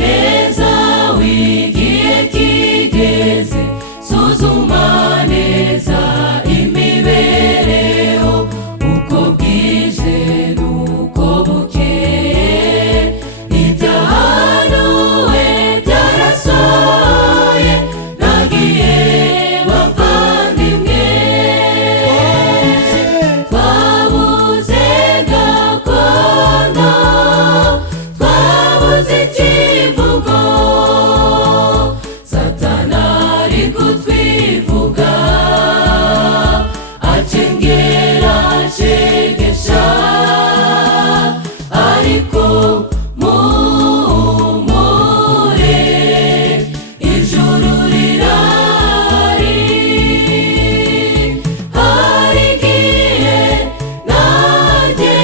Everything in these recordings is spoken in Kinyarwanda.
neza w'igihe kigeze, suzuma neza imibereho uko bwije n'uko bukeye. Ibyahanuwe byarasohoye, nagiye bavandimwe. Twabuze gakondo, twabuze ikivugo, Satana ari kutwivuga, acengera ashegesha, ariko muhumure, ijuru rirahari. Hari igihe nanjye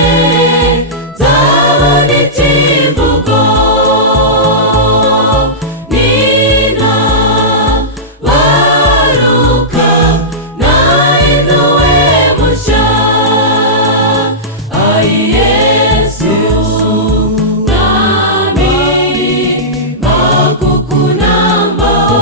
nzabona ikivugo, ninabaruka nahinduwe mushya. Ai Yesu nami makukunambaho.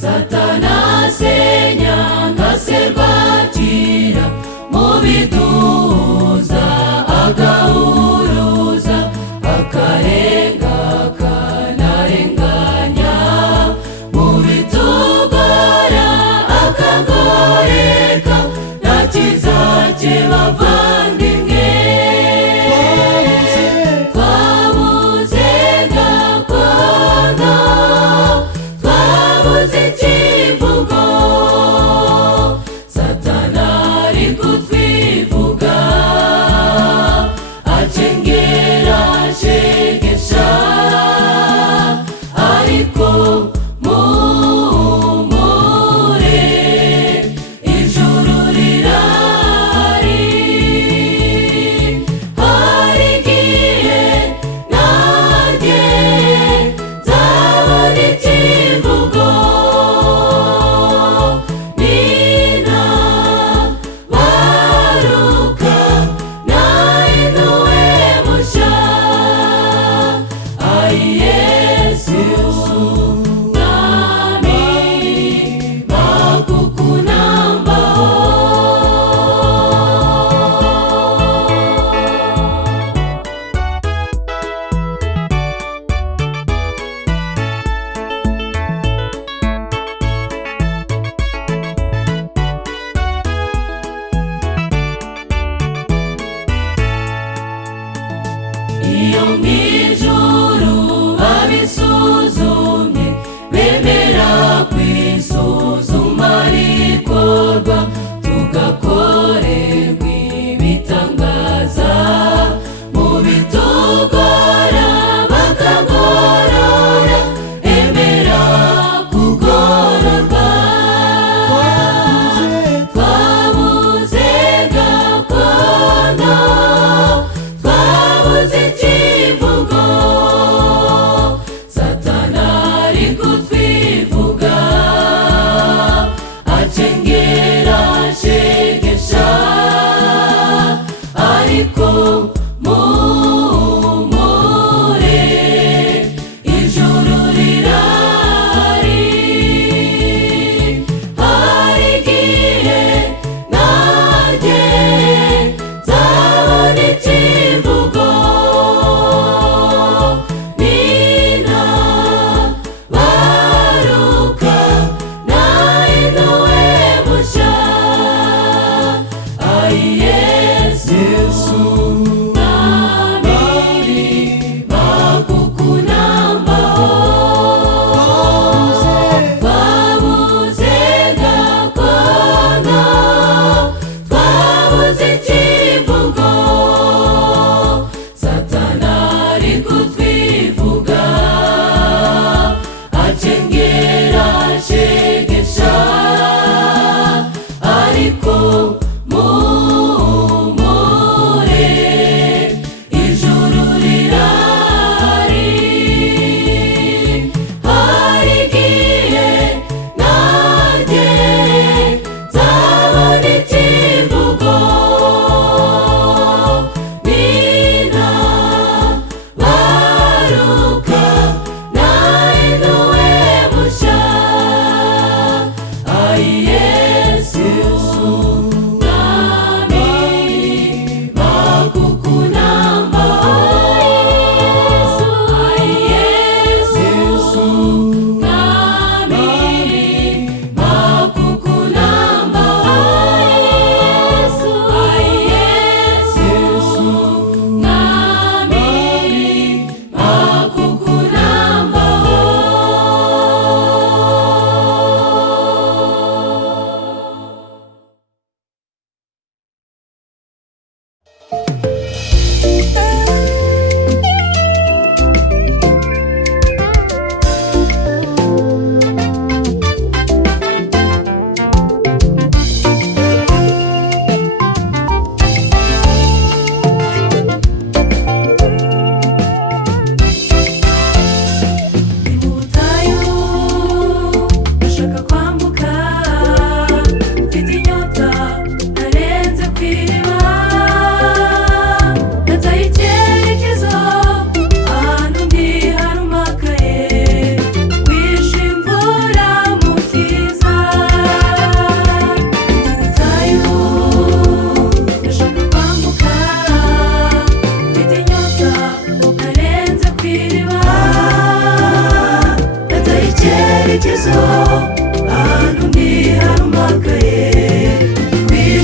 Satana asenya nka serwakira, mu biduhuza agahuruza, akarenga akanarenganya, mu bitugora akagoreka, nta cyiza cye bavandimwe. Twabuze gakondo, twabuze ikivugo, Satana ari kutwivuga, acengera ashegesha, ariko muhumure, ijuru rirahari. Hari igihe nanjye nzabona ikivugo, ninabaruka nahinduwe mushya. Ai Yesu nami makukunambaho. Iyo mw'ijuru babisuzumye, bemera kwisuzuma rikorwa, tugakorerwa ibitangaza, mu bitugora bakagorora, emera kugororwa. Twabuze gakondo, twabuze ikivugo, Satana ari kutwivuga, acengera ashegesha, ariko muhumure, ijuru rirahari. Hari igihe nanjye nzabona ikivugo, ninabaruka nahinduwe mushya. Ai Yesu nami makukunambaho. Twabuze gakondo, twabuze ikivugo, Satana ari kutwivuga, acengera ashegesha, ariko muhumure, ijuru rirahari. Hari igihe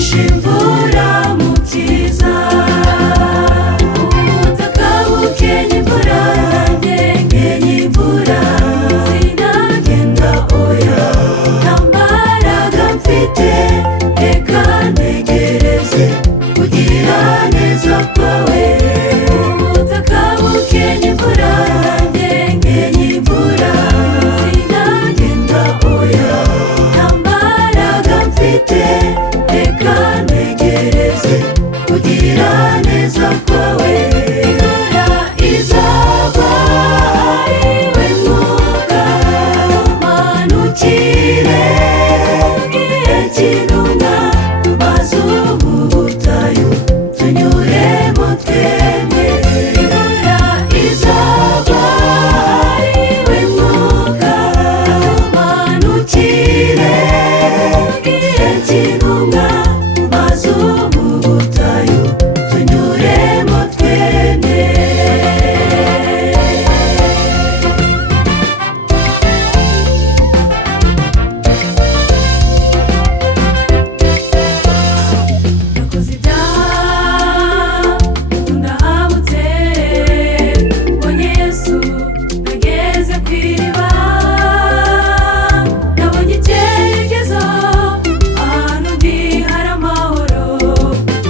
uhishe imvura mu cyiza. Ubutaka bukenya imvura, nanjye nkenya imvura. Sinagenda oya, nta mbaraga mfite, reka ntegereze kugira neza kwawe. Ubutaka bukenya imvura, nanjye nkenya imvura. Sinagenda oya, nta mbaraga mfite, reka ntegereze kugira neza kwawe. Imvura izagwa, ariwe mwuka umanukire igihe cy'intumwa, maze ubu butayu tunyuremo twemye. Imvura izagwa, ariwe mwuka umanukire igihe cy'intumwa, maze ubu butayu tunyuremo twemye. Nakoze ibyaha ubu ndahabutse, mbonye Yesu nageze ku iriba. Nabonye icyerekezo, ahantu ndi hari amahoro,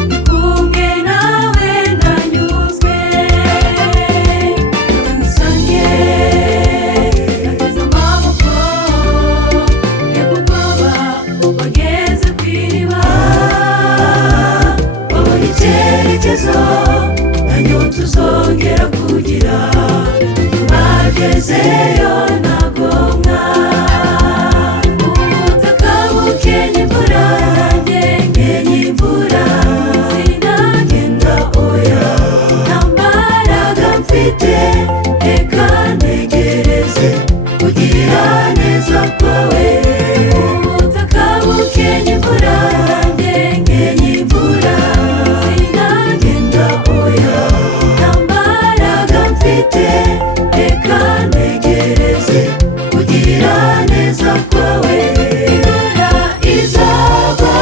ndi kumwe nawe ndanyuzwe. Nabonye isange, nateze amaboko, reka ubwoba wageze ku iriba. Wabonye icyerekezo, nta nyota uzongera kugira, bagezeyo ntagomwa. Ubutaka bukenya imvura, nanjye nkenya imvura. Sinagenda oya, nta mbaraga mfite, reka ntegereze kugira neza kwawe. Ubutaka bukenya imvura, nanjye nkenya imvura. Sinagenda oya, nta mbaraga mfite, reka ntegereze kugira neza kwawe. Imvura izagwa,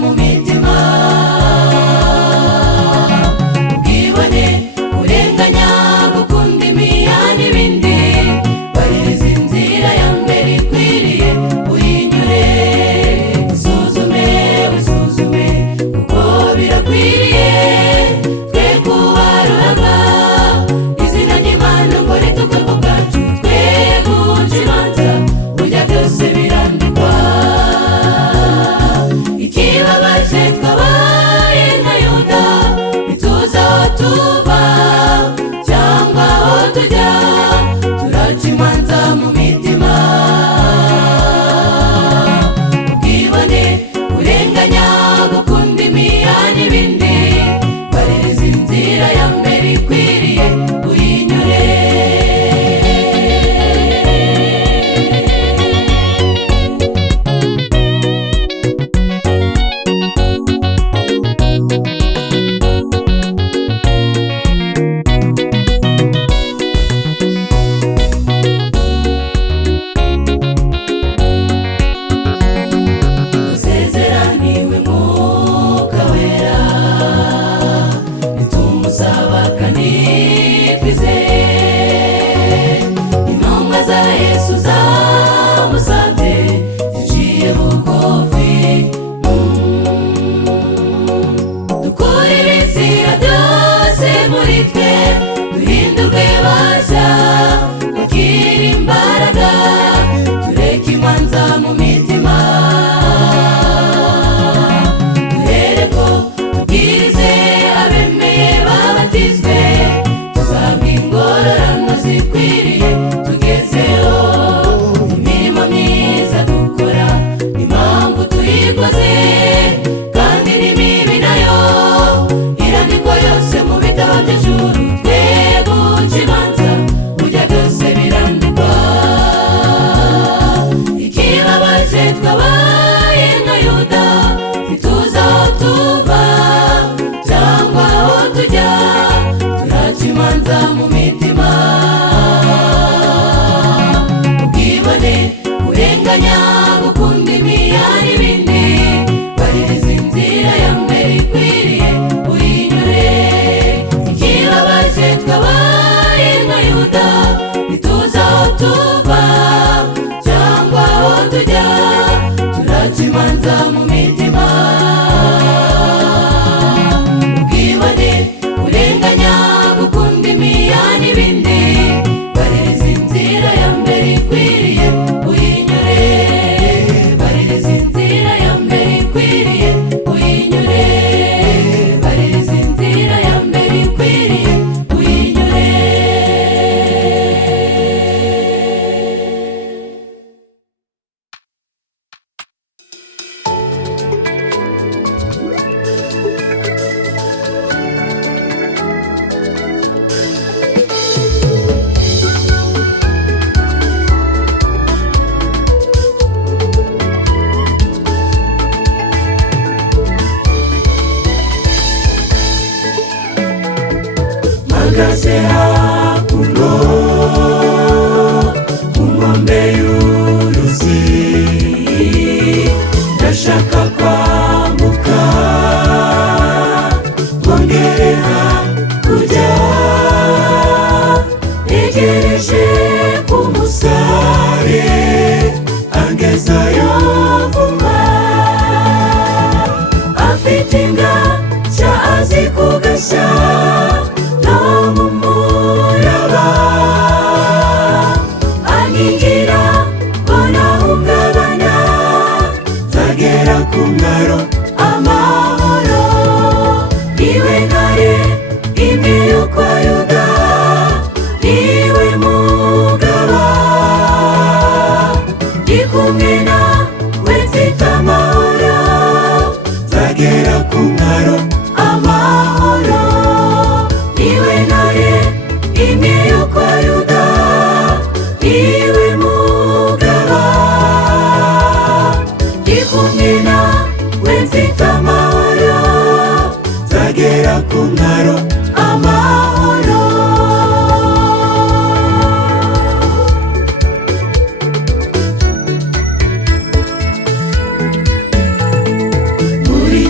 mu mitima. Ubwibone, kurenganya, gukunda imiya n'ibindi, baririza inzira ya mbere ikwiriye uyinyure. Wisuzume, wisuzume kuko birakwiriye twe kubaruhaga izina ry'Imana ngo ritukwe ku bwacu, twe guca imanza burya byose birandikwa. Ikibabaje twabaye nka Yuda, ntituzi aho tuva cyangwa aho tujya, turaca imanza mu mitima. Ubwibone, kurenganya, gukunda imiya n'ibindi, baririza inzira ya mbere ikwiriye uyinyure. Dusezeraniwe Mwuka Wera, nitumusaba kandi twizeye. Intumwa za Yesu zamusabye ziciye bugufi. Dukure ibizira byose muri twe, duhindurwe bashya, twakire imbaraga, tureke imanza mu mitima. Duhereko tubwirize abemeye babatizwe, tuzahabwa ingororano zikwiriye tugezeho. Imirimo myiza dukora impamvu tuyikoze, kandi n'imibi nayo irandikwa yose mu bitabo by'ijuru. Twe guca imanza burya byose birandikwa. Ikibabaje twabaye nka Yuda, ntituzi aho tuva cyangwa aho tujya, turaca imanza mu mitima. Ubwibone, kurenganya, gukunda imiya n'ibindi, baririza inzira ya mbere ikwiriye uyinyure. Ikibabaje twabaye nka Yuda, ntituzi aho tuva cyangwa aho tujya, turaca imanza mu mitima. Ubwibone, kurenganya, gukunda imiya n'ibindi, baririza inzira ya mbere ikwiriye uyinyure. Baririza inzira ya mbere ikwiriye uyinyure. Baririza inzira ya mbere ikwiriye uyinyure. Mpagaze hakuno ku nkombe y'uruzi, ndashaka kwambuka ngere hakurya. Ntegereje ku musare angezayo vuba, afite ingashya azi kugashya no mu muraba. Anyigira mbona hungabana, nzagera ku mwaro amahoro. Niwe ntare imwe yo kwa Yuda, niwe mugaba, ndi kumwe nawe mfite amahoro. Nzagera ku mwaro amahoro. Niwe ntare imwe yo kwa Yuda, niwe mugaba, ndi kumwe nawe mfite amahoro. Nzagera ku mwaro amahoro.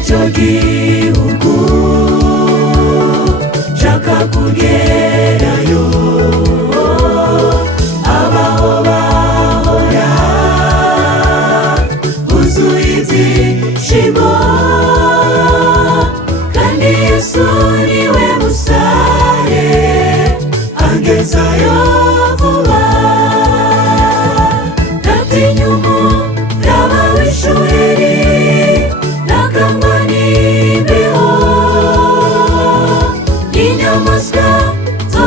icyo gihugu nshaka kugerayo, abaho bahora buzuye ibyishimo, kandi Yesu niwe musare angezayo vuba. Ntatinya umuraba w'ishuheri, ntakangwa n'imbeho, n'inyamaswa zo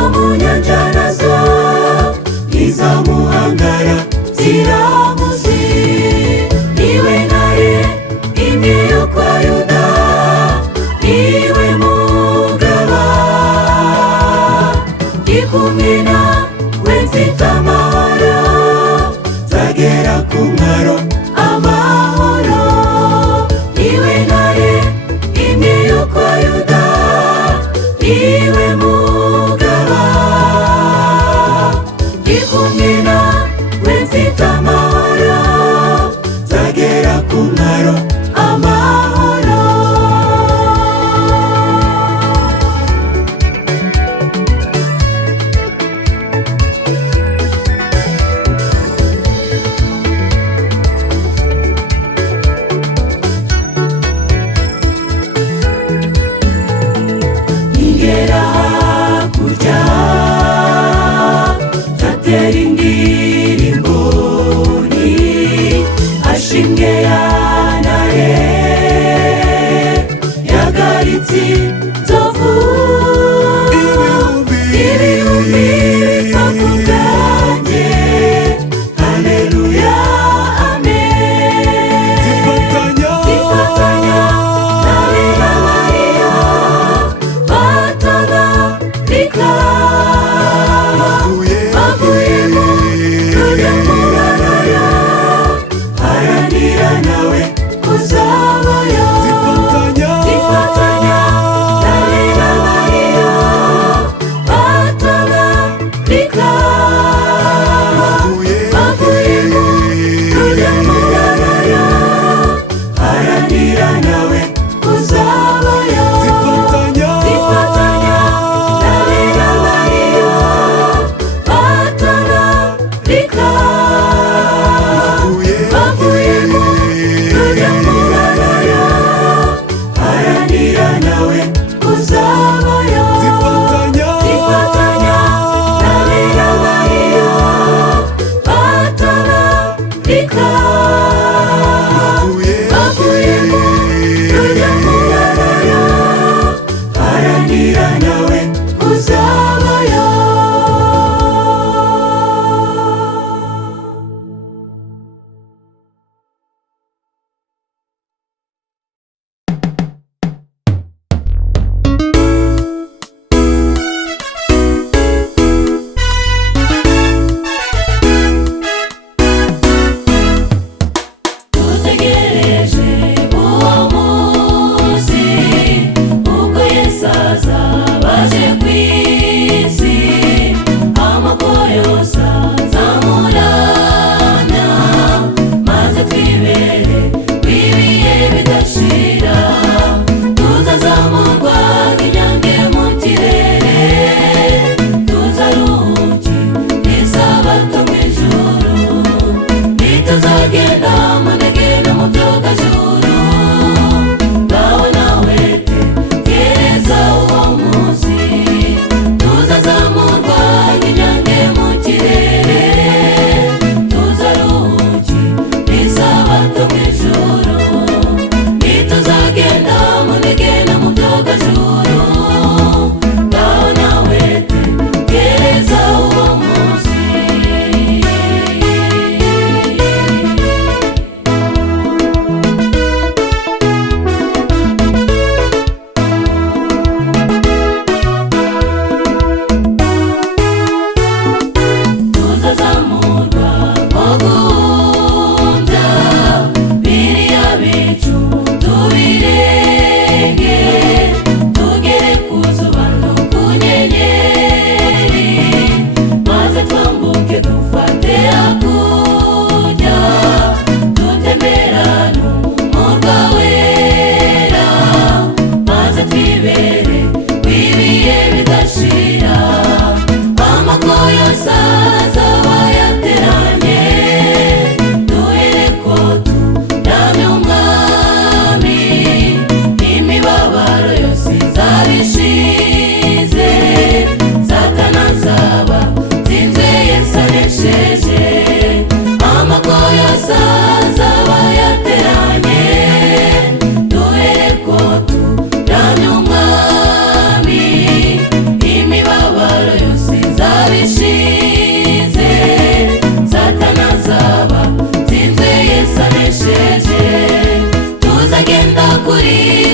ni